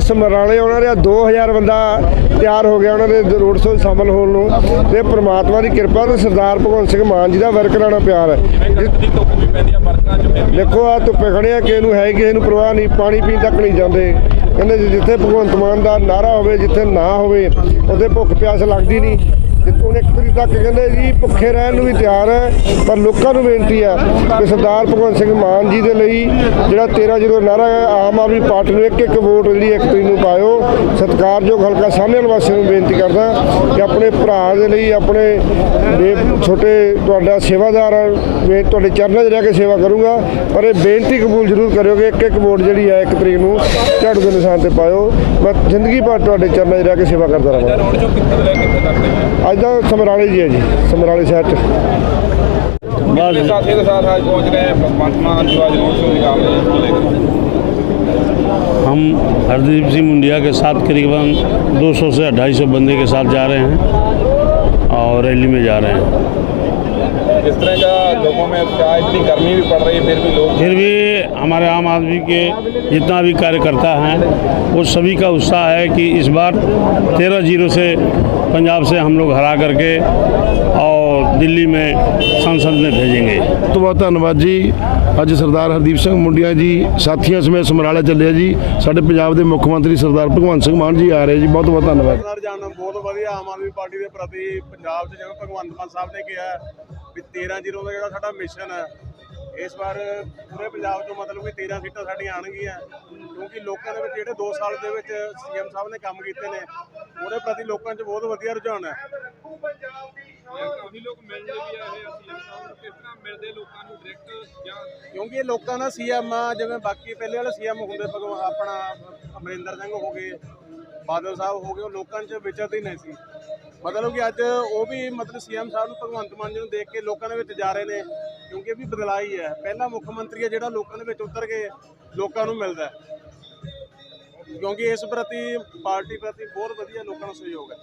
ਸਮਰਾਲੇ ਉਹਨਾਂ ਦੇ 2000 ਬੰਦਾ ਤਿਆਰ ਹੋ ਗਿਆ ਉਹਨਾਂ ਦੇ ਰੋਡ ਸ਼ੋਅ ਸ਼ਾਮਲ ਹੋਣ ਨੂੰ। ਤੇ ਪ੍ਰਮਾਤਮਾ ਦੀ ਕਿਰਪਾ ਤੇ ਸਰਦਾਰ ਭਗਵੰਤ ਸਿੰਘ ਮਾਨ ਜੀ ਦਾ ਵਰਕਰਾਣਾ ਪਿਆਰ ਹੈ। ਦੇਖੋ ਆ ਧੁੱਪੇ ਖੜੇ ਆ, ਕਿਸੇ ਨੂੰ ਹੈ ਕਿਸੇ ਨੂੰ ਪ੍ਰਵਾਹ ਨਹੀਂ, ਪਾਣੀ ਪੀਣ ਤੱਕ ਨਹੀਂ ਜਾਂਦੇ। ਕਹਿੰਦੇ ਜਿੱਥੇ ਭਗਵੰਤ ਮਾਨ ਦਾ ਨਾਰਾ ਹੋਵੇ, ਜਿੱਥੇ ਨਾ ਹੋਵੇ, ਉਹਦੇ ਭੁੱਖ ਪਿਆਸ ਲੱਗਦੀ ਨਹੀਂ। ਜਿੱਥੋਂ ਇੱਕ ਤਰੀਕ ਤੱਕ ਕਹਿੰਦੇ ਜੀ, ਭੁੱਖੇ ਰਹਿਣ ਨੂੰ ਵੀ ਤਿਆਰ ਹੈ, ਪਰ ਲੋਕਾਂ ਨੂੰ ਬੇਨਤੀ ਹੈ ਕਿ ਸਰਦਾਰ ਭਗਵੰਤ ਸਿੰਘ ਮਾਨ ਜੀ ਦੇ ਲਈ ਜਿਹੜਾ 13 ਜਦੋਂ ਨਾਰਾ ਹੈ, ਆਮ ਆਦਮੀ ਪਾਰਟੀ ਨੂੰ ਇੱਕ ਇੱਕ ਵੋਟ ਜਿਹੜੀ ਇੱਕ ਤਰੀਕ ਨੂੰ ਪਾਇਓ। ਸਤਿਕਾਰਯੋਗ ਹਲਕਾ ਸਾਹਮਣੇ ਵਾਸੀਆਂ ਨੂੰ ਬੇਨਤੀ ਕਰਦਾ ਕਿ ਆਪਣੇ ਭਰਾ ਦੇ ਲਈ, ਆਪਣੇ ਛੋਟੇ ਤੁਹਾਡਾ ਸੇਵਾਦਾਰ ਆ, ਮੈਂ ਤੁਹਾਡੇ ਚਰਨਾਂ 'ਚ ਰਹਿ ਕੇ ਸੇਵਾ ਕਰੂੰਗਾ ਪਰ ਇਹ ਬੇਨਤੀ ਕਬੂਲ ਜ਼ਰੂਰ ਕਰਿਓ ਕਿ ਇੱਕ ਇੱਕ ਵੋਟ ਜਿਹੜੀ ਹੈ ਇੱਕ ਤਰੀਕ ਨੂੰ ਝਾੜੂ ਦੇ ਨਿਸ਼ਾਨ ਤੇ ਪਾਇਓ ਮੈਂ ਜ਼ਿੰਦਗੀ ਭਰ ਤੁਹਾਡੇ ਚਰਨਾਂ 'ਚ ਰਹਿ ਕੇ ਸੇਵਾ ਕਰਦਾ ਰਹਾਂਗਾ ਰੋਡ ਚੋਂ ਕਿੱਥੇ ਤੋਂ ਲੈ ਕੇ ਕਿੱਥੇ ਤੱਕ ਦੇ ਅੱਜ ਦਾ ਸਮਰਾਲੇ ਜੀ ਹੈ ਜੀ ਸਮਰਾਲੇ ਸ਼ਹਿਰ 'ਚ कितने साथियों के साथ आज पहुंच रहे हैं भगवंत मान जो आज रोड शो निकाल रहे हैं इसको लेकर हम हरदीप सिंह मुंडिया के साथ करीबन 200 से 250 बंदे के साथ जा रहे हैं और रैली में जा रहे हैं। इस तरह का लोगों में क्या इतनी गर्मी भी पड़ रही है फिर भी लोग फिर भी हमारे आम आदमी के जितना भी कार्यकर्ता हैं वो सभी का उत्साह है कि इस बार तेरह ज़ीरो से पंजाब से हम लोग हरा करके और दिल्ली में संसद में भेजेंगे ਬਹੁਤ ਬਹੁਤ ਧੰਨਵਾਦ ਜੀ ਅੱਜ ਸਰਦਾਰ ਹਰਦੀਪ ਸਿੰਘ ਮੁੰਡੀਆਂ ਜੀ ਸਾਥੀਆਂ ਸਮੇਤ ਸਮਰਾਲਾ ਚੱਲਿਆ ਜੀ ਸਾਡੇ ਪੰਜਾਬ ਦੇ ਮੁੱਖ ਮੰਤਰੀ ਸਰਦਾਰ ਭਗਵੰਤ ਸਿੰਘ ਮਾਨ ਜੀ ਆ ਰਹੇ ਜੀ ਬਹੁਤ ਬਹੁਤ ਧੰਨਵਾਦ ਸਰ ਜਾਣਾ ਬਹੁਤ ਵਧੀਆ ਆਮ ਆਦਮੀ ਪਾਰਟੀ ਦੇ ਪ੍ਰਤੀ ਪੰਜਾਬ 'ਚ ਜਿਵੇਂ ਭਗਵੰਤ ਮਾਨ ਸਾਹਿਬ ਨੇ ਕਿਹਾ ਹੈ ਵੀ 13 ਜ਼ੀਰੋ ਦਾ ਜਿਹੜਾ ਸਾਡਾ ਮਿਸ਼ਨ ਹੈ ਇਸ ਵਾਰ ਪੂਰੇ ਪੰਜਾਬ 'ਚੋਂ ਮਤਲਬ ਕਿ 13 ਸੀਟਾਂ ਸਾਡੀਆਂ ਆਣਗੀਆਂ ਕਿਉਂਕਿ ਲੋਕਾਂ ਦੇ ਵਿੱਚ ਜਿਹੜੇ 2 ਸਾਲ ਦੇ ਵਿੱਚ ਸੀਐਮ ਸਾਹਿਬ ਨੇ ਕੰਮ ਕੀਤੇ ਨੇ ਉਹਦੇ ਪ੍ਰਤੀ ਲੋਕਾਂ 'ਚ ਬਹੁਤ ਵਧੀਆ ਰੁਝਾਨ ਹੈ ਕਾਫੀ ਲੋਕ ਮਿਲਦੇ ਵੀ ਆ ਰਹੇ ਸੀਐਮ ਕਿਸ ਤਰ੍ਹਾਂ ਮਿਲਦੇ ਲੋਕਾਂ ਨੂੰ ਡਾਇਰੈਕਟ ਜਾਂ ਕਿਉਂਕਿ ਇਹ ਲੋਕਾਂ ਦਾ ਸੀਐਮ ਆ, ਜਿਵੇਂ ਬਾਕੀ ਪਹਿਲੇ ਵਾਲੇ ਸੀਐਮ ਹੁੰਦੇ, ਭਗਵਾਨ ਆਪਣਾ ਅਮਰਿੰਦਰ ਸਿੰਘ ਹੋ ਗਏ, ਬਾਦਲ ਸਾਹਿਬ ਹੋ ਗਏ, ਉਹ ਲੋਕਾਂ 'ਚ ਵਿਚਰਦੇ ਹੀ ਨਹੀਂ ਸੀ। ਮਤਲਬ ਕਿ ਅੱਜ ਉਹ ਵੀ ਮਤਲਬ ਸੀਐਮ ਸਾਹਿਬ ਨੂੰ ਭਗਵੰਤ ਮਾਨ ਜੀ ਨੂੰ ਦੇਖ ਕੇ ਲੋਕਾਂ ਦੇ ਵਿੱਚ ਜਾ ਰਹੇ ਨੇ, ਕਿਉਂਕਿ ਇਹ ਵੀ ਬਦਲਾਅ ਹੀ ਹੈ। ਪਹਿਲਾ ਮੁੱਖ ਮੰਤਰੀ ਹੈ ਜਿਹੜਾ ਲੋਕਾਂ ਦੇ ਵਿੱਚ ਉਤਰ ਕੇ ਲੋਕਾਂ ਨੂੰ ਮਿਲਦਾ ਕਿਉਂਕਿ ਇਸ ਪ੍ਰਤੀ, ਪਾਰਟੀ ਪ੍ਰਤੀ ਬਹੁਤ ਵਧੀਆ ਲੋਕਾਂ ਦਾ ਸਹਿਯੋਗ ਹੈ।